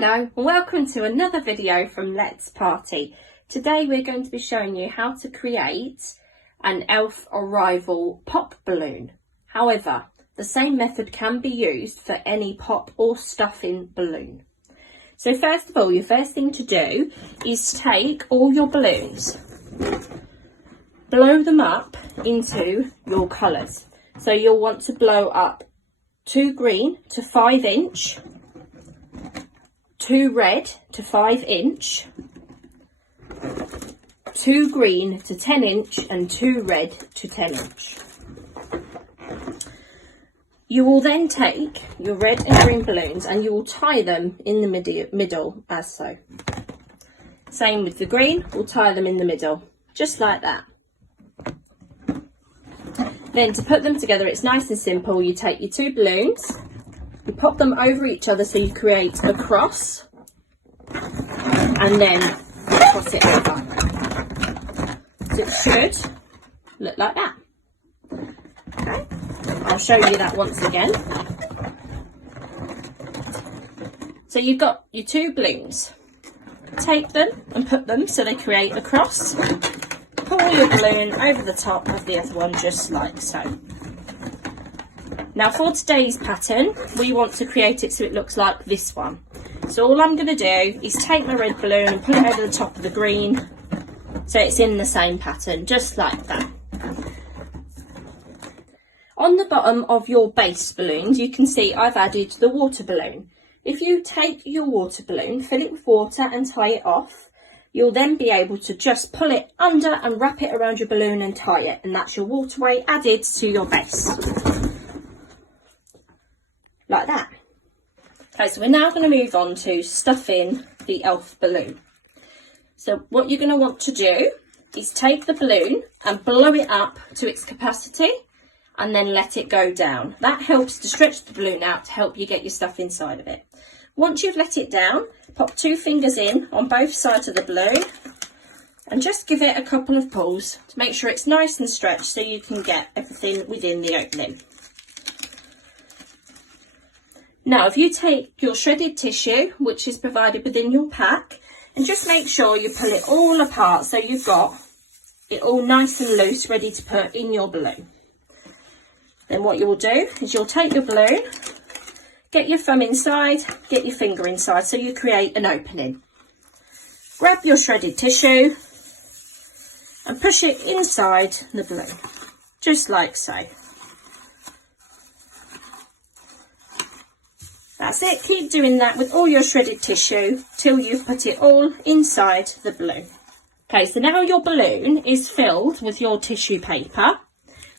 Hello and welcome to another video from Let's Party. Today we're going to be showing you how to create an elf arrival pop balloon. However, the same method can be used for any pop or stuffing balloon. So first of all, your first thing to do is take all your balloons, blow them up into your colours. So you'll want to blow up 2 green to 5 inch, 2 red to 5 inch, 2 green to 10 inch and 2 red to 10 inch. You will then take your red and green balloons and you will tie them in the middle as so. Same with the green, we'll tie them in the middle, just like that. Then to put them together, it's nice and simple. You take your 2 balloons, you pop them over each other so you create a cross, and then cross it over. So it should look like that. Okay, I'll show you that once again. So you've got your 2 balloons. Take them and put them so they create a cross. Pull your balloon over the top of the other one, just like so. Now for today's pattern, we want to create it so it looks like this one. So all I'm going to do is take my red balloon and put it over the top of the green, so it's in the same pattern, just like that. On the bottom of your base balloons, you can see I've added the water balloon. If you take your water balloon, fill it with water and tie it off, you'll then be able to just pull it under and wrap it around your balloon and tie it, and that's your waterway added to your base. Like that. Okay, so we're now going to move on to stuffing the elf balloon. So what you're going to want to do is take the balloon and blow it up to its capacity and then let it go down. That helps to stretch the balloon out to help you get your stuff inside of it. Once you've let it down, pop 2 fingers in on both sides of the balloon and just give it a couple of pulls to make sure it's nice and stretched so you can get everything within the opening. Now if you take your shredded tissue, which is provided within your pack, and just make sure you pull it all apart so you've got it all nice and loose, ready to put in your balloon. Then what you will do is you'll take your balloon, get your thumb inside, get your finger inside so you create an opening. Grab your shredded tissue and push it inside the balloon, just like so. That's it, keep doing that with all your shredded tissue till you've put it all inside the balloon. Okay, so now your balloon is filled with your tissue paper.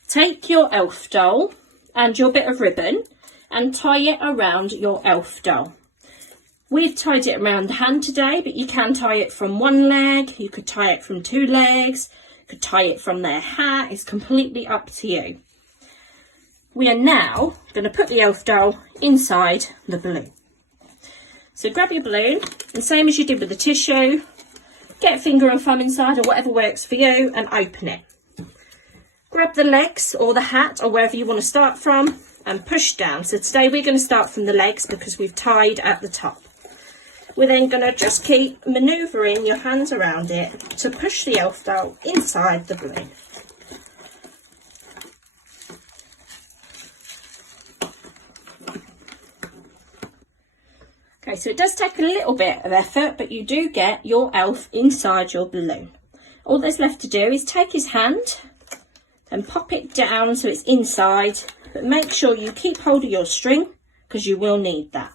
Take your elf doll and your bit of ribbon and tie it around your elf doll. We've tied it around the hand today, but you can tie it from 1 leg, you could tie it from 2 legs, you could tie it from their hat, it's completely up to you. We are now going to put the elf doll inside the balloon. So grab your balloon and same as you did with the tissue, get a finger and thumb inside or whatever works for you and open it. Grab the legs or the hat or wherever you want to start from and push down. So today we're going to start from the legs because we've tied at the top. We're then going to just keep manoeuvring your hands around it to push the elf doll inside the balloon. Okay, so it does take a little bit of effort, but you do get your elf inside your balloon. All there's left to do is take his hand and pop it down so it's inside, but make sure you keep hold of your string because you will need that.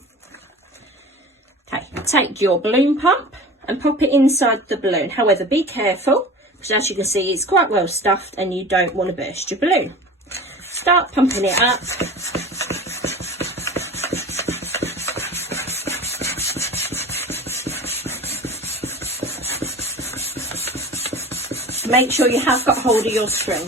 Okay, take your balloon pump and pop it inside the balloon. However, be careful because as you can see it's quite well stuffed and you don't want to burst your balloon. Start pumping it up. Make sure you have got hold of your string.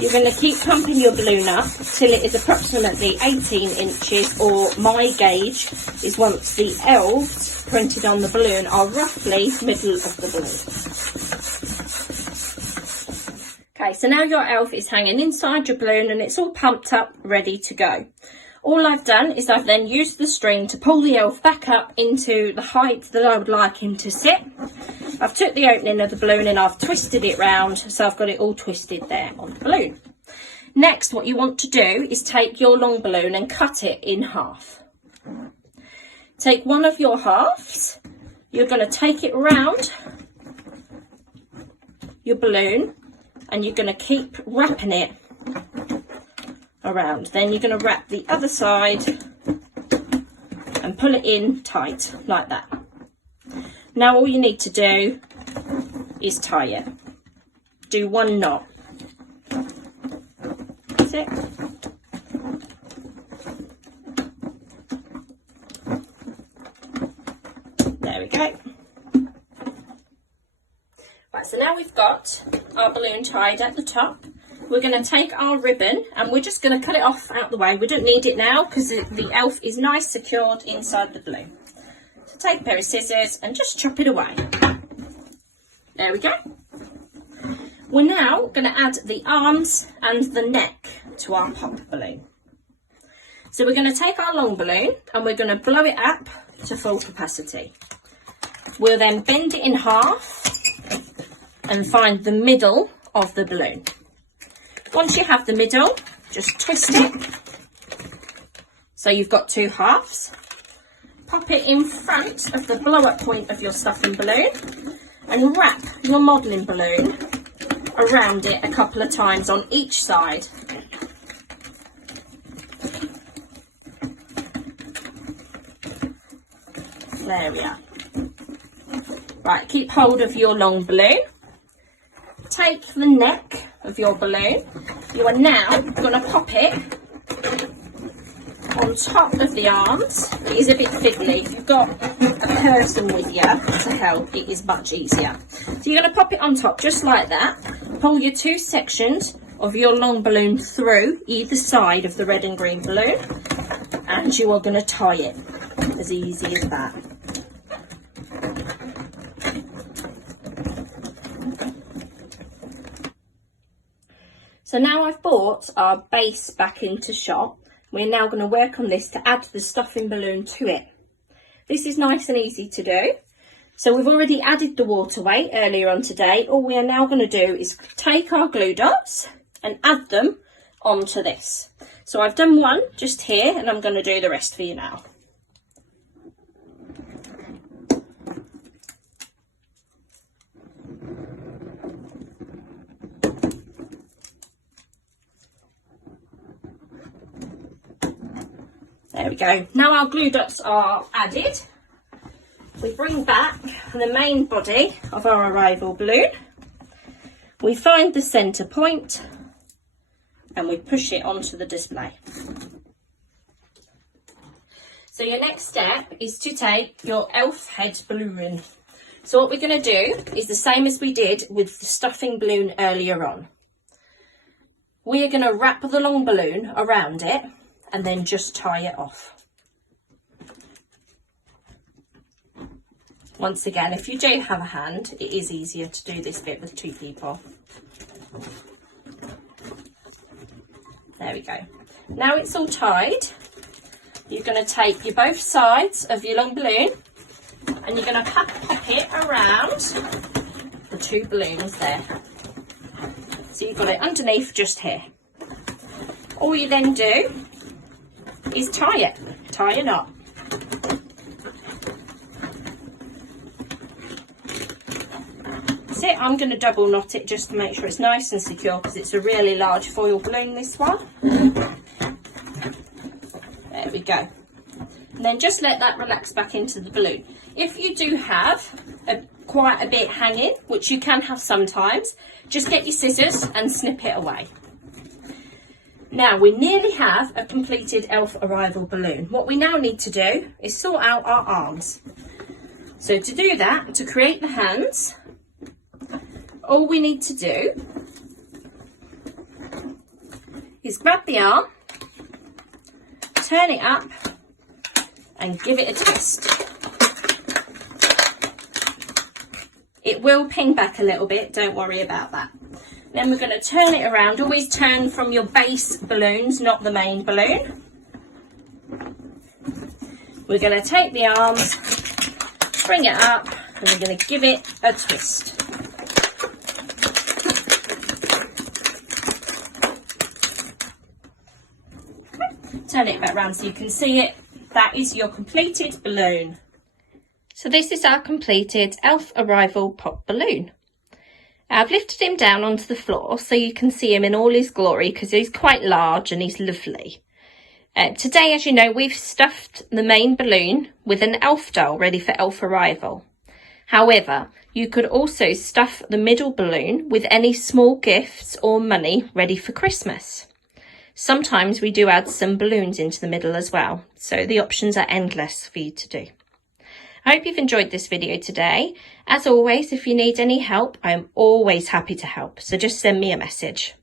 You're going to keep pumping your balloon up till it is approximately 18 inches, or my gauge is once the elves printed on the balloon are roughly middle of the balloon. Okay, so now your elf is hanging inside your balloon and it's all pumped up, ready to go. All I've done is I've then used the string to pull the elf back up into the height that I would like him to sit. I've took the opening of the balloon and I've twisted it round, so I've got it all twisted there on the balloon. Next, what you want to do is take your long balloon and cut it in half. Take one of your halves, you're going to take it round your balloon and you're going to keep wrapping it around. Then you're going to wrap the other side and pull it in tight like that. Now all you need to do is tie it. Do one knot. That's it. There we go. Right, so now we've got our balloon tied at the top. We're going to take our ribbon and we're just going to cut it off out the way. We don't need it now because the elf is nice secured inside the balloon. So take a pair of scissors and just chop it away. There we go. We're now going to add the arms and the neck to our pop balloon. So we're going to take our long balloon and we're going to blow it up to full capacity. We'll then bend it in half and find the middle of the balloon. Once you have the middle, just twist it so you've got two halves. Pop it in front of the blow-up point of your stuffing balloon and wrap your modelling balloon around it a couple of times on each side. There we are. Right, keep hold of your long balloon. Take the neck of your balloon. You are now going to pop it on top of the arms. It is a bit fiddly. If you've got a person with you to help, it is much easier. So you're going to pop it on top just like that. Pull your two sections of your long balloon through either side of the red and green balloon, and you are going to tie it. As easy as that. So now I've brought our base back into shot, we're now going to work on this to add the stuffing balloon to it. This is nice and easy to do. So we've already added the water weight earlier on today. All we are now going to do is take our glue dots and add them onto this. So I've done one just here and I'm going to do the rest for you now. There we go. Now our glue dots are added. We bring back the main body of our arrival balloon. We find the centre point and we push it onto the display. So your next step is to take your elf head balloon. So what we're going to do is the same as we did with the stuffing balloon earlier on. We are going to wrap the long balloon around it and then just tie it off. Once again, if you do have a hand, it is easier to do this bit with two people. There we go. Now it's all tied, you're going to take your both sides of your long balloon and you're going to pop it around the two balloons there. So you've got it underneath just here. All you then do is tie a knot. That's it. I'm going to double knot it just to make sure it's nice and secure because it's a really large foil balloon, this one. There we go. And then just let that relax back into the balloon. If you do have quite a bit hanging, which you can have sometimes, just get your scissors and snip it away. Now we nearly have a completed elf arrival balloon. What we now need to do is sort out our arms. So to do that, to create the hands, all we need to do is grab the arm, turn it up and give it a twist. It will ping back a little bit, don't worry about that. Then we're going to turn it around. Always turn from your base balloons, not the main balloon. we're going to take the arms, bring it up, and we're going to give it a twist. Turn it back round so you can see it. That is your completed balloon. So this is our completed Elf Arrival pop balloon. I've lifted him down onto the floor so you can see him in all his glory because he's quite large and he's lovely. Today, as you know, we've stuffed the main balloon with an elf doll ready for Elf Arrival. However, you could also stuff the middle balloon with any small gifts or money ready for Christmas. Sometimes we do add some balloons into the middle as well, so the options are endless for you to do. I hope you've enjoyed this video today. As always, if you need any help, I am always happy to help, so just send me a message.